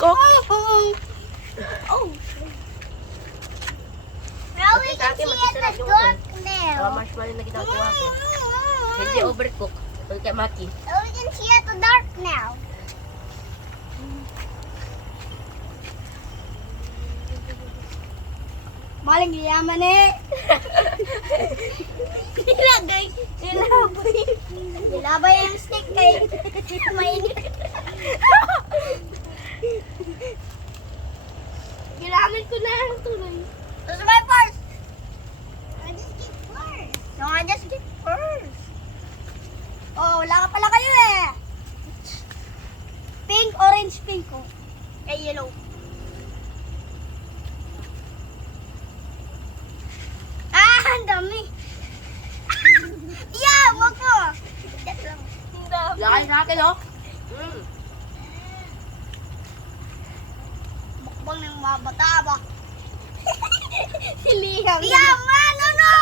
overcook. Oh. Now we can see it the dark now. Marshmallow na ginagawa ko. Hindi overcook. Ito kay Maki. Now we can see it the dark now. Maling yaman eh. Nilagay. Nilabay ang stick kay mainit. Ginamin ko na ang tuloy. This is my purse. I just get first. No, I just get first. Oh, wala ka pala kayo eh. Pink, orange, pink ko. Eh, yellow. Ang dami. Yeah, wag mo. Lakay sa akin, oh. Mukbang ng mga bata ba? Si Liam. Liam, ano no?